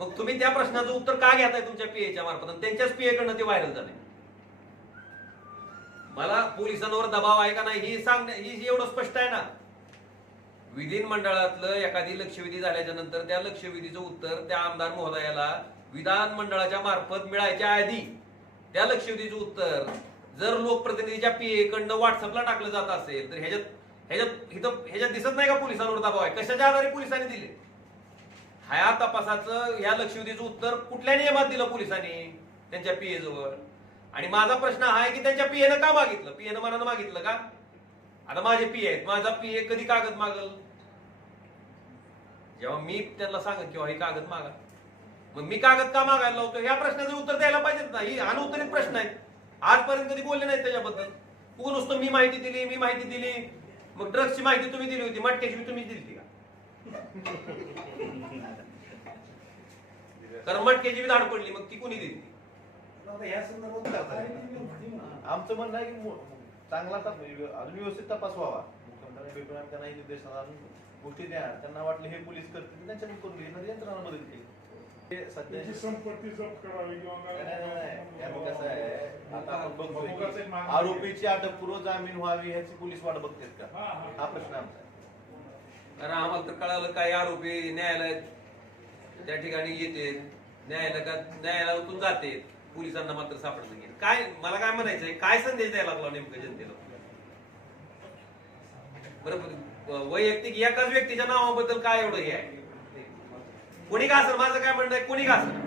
मग तुम्ही त्या प्रश्नाचं उत्तर का घेताय तुमच्या पीएच्या मार्फत? त्यांच्याच पीए कडनं ते व्हायरल झाले. मला पोलिसांवर दबाव आहे का नाही ही सांग ही एवढं स्पष्ट आहे ना विधीन मंडळातलं एखादी लक्षवेधी झाल्याच्यानंतर त्या लक्षवेधीचं उत्तर त्या आमदार महोदयाला विधान मंडळाच्या मार्फत मिळायच्या आधी त्या लक्षवेधीचं उत्तर जर लोकप्रतिनिधीच्या पीए कडनं व्हॉट्सअपला टाकलं जात असेल तर ह्याच्यात ह्याच्यात इथं ह्याच्यात दिसत नाही का पोलिसांवर दबाव आहे? कशाच्या आधारे पोलिसांनी दिले? ह्या तपासाचं ह्या लक्षवेधीचं उत्तर कुठल्या नियमात दिलं पोलिसांनी? त्यांच्या पीए जवळ. आणि माझा प्रश्न हा आहे की त्यांच्या पीएनं का मागितलं? पीएनं मनानं मागितलं का? आता माझे पी आहेत. माझा पी ए कधी कागद मागल? जेव्हा मी त्यांना सांगत किंवा हे कागद मागा. मग मी कागद का मागायला लावतो? या प्रश्नाचं उत्तर द्यायला पाहिजेत ना. ही अनुत्तरित प्रश्न आहे आजपर्यंत कधी बोलले नाहीत त्याच्याबद्दल. तू नुसतं मी माहिती दिली मी माहिती दिली. मग ड्रग्सची माहिती तुम्ही दिली होती. मटक्याची तुम्ही दिली का? कारण मटक्याची बी धाड पडली मग ती कोणी दिली या संदर्भात आमचं म्हणणं आहे की चांगला तप- अजून व्यवस्थित तपास व्हावा. मुख्यमंत्र्यांनी त्यांना हे निर्देश गोष्टी द्या त्यांना वाटलं हे पोलीस करतील त्यांच्याकडून करून घेणार यंत्रणा मदत केली. हे आरोपीची अटकपूर्व जामीन व्हावी ह्याची पोलीस वाट बघतात का? हा, प्रश्न आमचा. कारण आम्हाला तर कळालं काय आरोपी न्यायालयात त्या ठिकाणी येते न्यायालयात न्यायालयातून जाते पोलिसांना मात्र सापडत नाही. काय मला काय म्हणायचंय काय संदेश द्यायला लागला नेमकं जनतेला? बरोबर वैयक्तिक एकाच व्यक्तीच्या नावाबद्दल काय एवढं हे आहे? कोणी का असेल माझं काय म्हणणं आहे? कोणी का असेल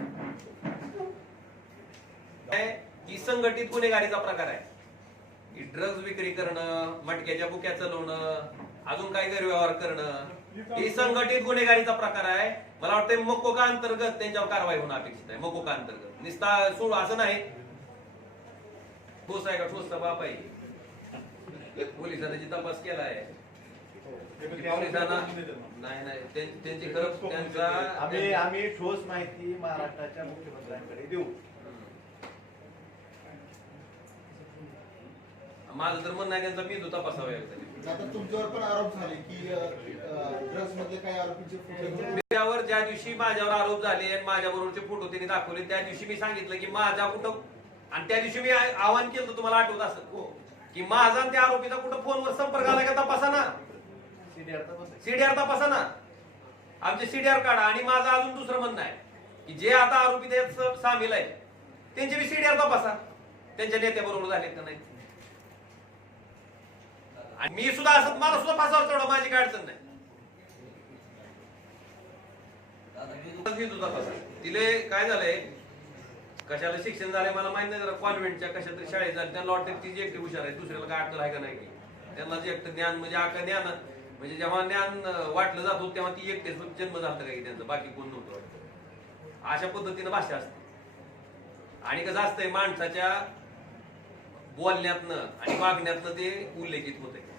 काय? की संघटित गुन्हेगारीचा प्रकार आहे. ड्रग्ज विक्री करणं मटक्याच्या बुक्या चालवणं अजून काही गैरव्यवहार करणं ही संघटित गुन्हेगारीचा प्रकार आहे. मला वाटतं मकोका अंतर्गत त्यांच्यावर कारवाई होणं अपेक्षित आहे? मकोका अंतर्गत? निस्ता सोड असं नाही. ठोस आहे का ठोसचा बाप आहे. पोलिसांनी तपास केला आहे नाही नाही त्यां- त्यांची खरं त्यांचा आम्ही आम्ही ठोस माहिती महाराष्ट्राच्या मुख्यमंत्र्यांकडे देऊ. माझं तर म्हणणं आहे त्यांचा मेंदू तपासावा यावेळी. आता तुमच्यावर पण आरोप झाले की ड्रग्स मधले काही आरोपीचे मीडियावर ज्या दिवशी माझ्यावर आरोप झाले आणि माझ्या बरोबरचे फोटो त्यांनी दाखवले त्या दिवशी मी सांगितलं की माझा कुठं आणि त्या दिवशी मी आवाहन केलं तुम्हाला आठवत असेल. की माझा त्या आरोपीचा कुठं फोनवर संपर्क आला का तपासा ना सीडीआर तपास ना आमचे सीडीआर काढा. आणि माझं अजून दुसरं म्हणणं आहे की जे आता आरोपी त्यात सामील आहे त्यांचे बी सीडीआर तपासा. त्यांच्या नेत्याबरोबर झाले का नाही? आणि मी सुद्धा असत मला सुद्धा फासावर चढवा माझी काय अडचण नाही. तिले काय झालंय? कशाला शिक्षण झालंय मला माहीत नाही जरा कॉन्व्हेंटच्या कशा तरी शाळेत झालं त्यांना वाटतं तिची एकटी हुशार आहे दुसऱ्याला काय अडचण आहे का नाही? त्यांना जे एकटं ज्ञान म्हणजे आका ज्ञान. म्हणजे जेव्हा ज्ञान वाटलं जात होतं तेव्हा ती एकटेच जन्म झाला काही त्यांचं बाकी कोण नव्हतं अशा पद्धतीनं भाषा असते. आणि कसं असतंय माणसाच्या बोलण्यातनं आणि वागण्यातनं ते उल्लेखित होत आहे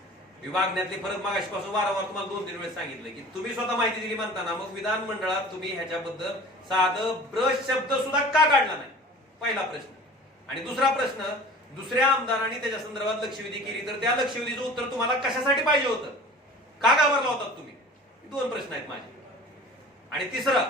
वागण्यातले फरक मागाशीपासून वारंवार तुम्हाला दोन तीन वेळेस सांगितलं की तुम्ही स्वतः माहिती दिली म्हणताना मग विधान मंडळात तुम्ही ह्याच्याबद्दल साधं ब्रश शब्द सुद्धा का काढला नाही? पहिला प्रश्न. आणि दुसरा प्रश्न दुसऱ्या आमदारांनी त्याच्या संदर्भात लक्षवेधी केली तर त्या लक्षवेधीचं उत्तर तुम्हाला कशासाठी पाहिजे होतं? का घाबरला होतात तुम्ही? दोन प्रश्न आहेत माझे. आणि तिसरं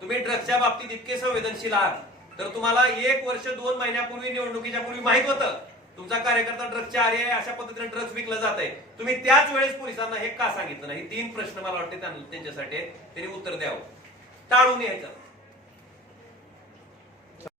तुम्ही ड्रग्सच्या बाबतीत इतके संवेदनशील आहात तर तुम्हाला एक वर्ष दोन महिन्यापूर्वी निवडणुकीच्या पूर्वी माहीत होतं तुमचा कार्यकर्ता ड्रग्सच्या आर्य आहे अशा पद्धतीने ड्रग्स विकलं जात आहे. तुम्ही त्याच वेळेस पोलिसांना हे का सांगितलं? नाही हे तीन प्रश्न मला वाटते त्यांना त्यांच्यासाठी त्यांनी उत्तर द्यावं. टाळून यायचं.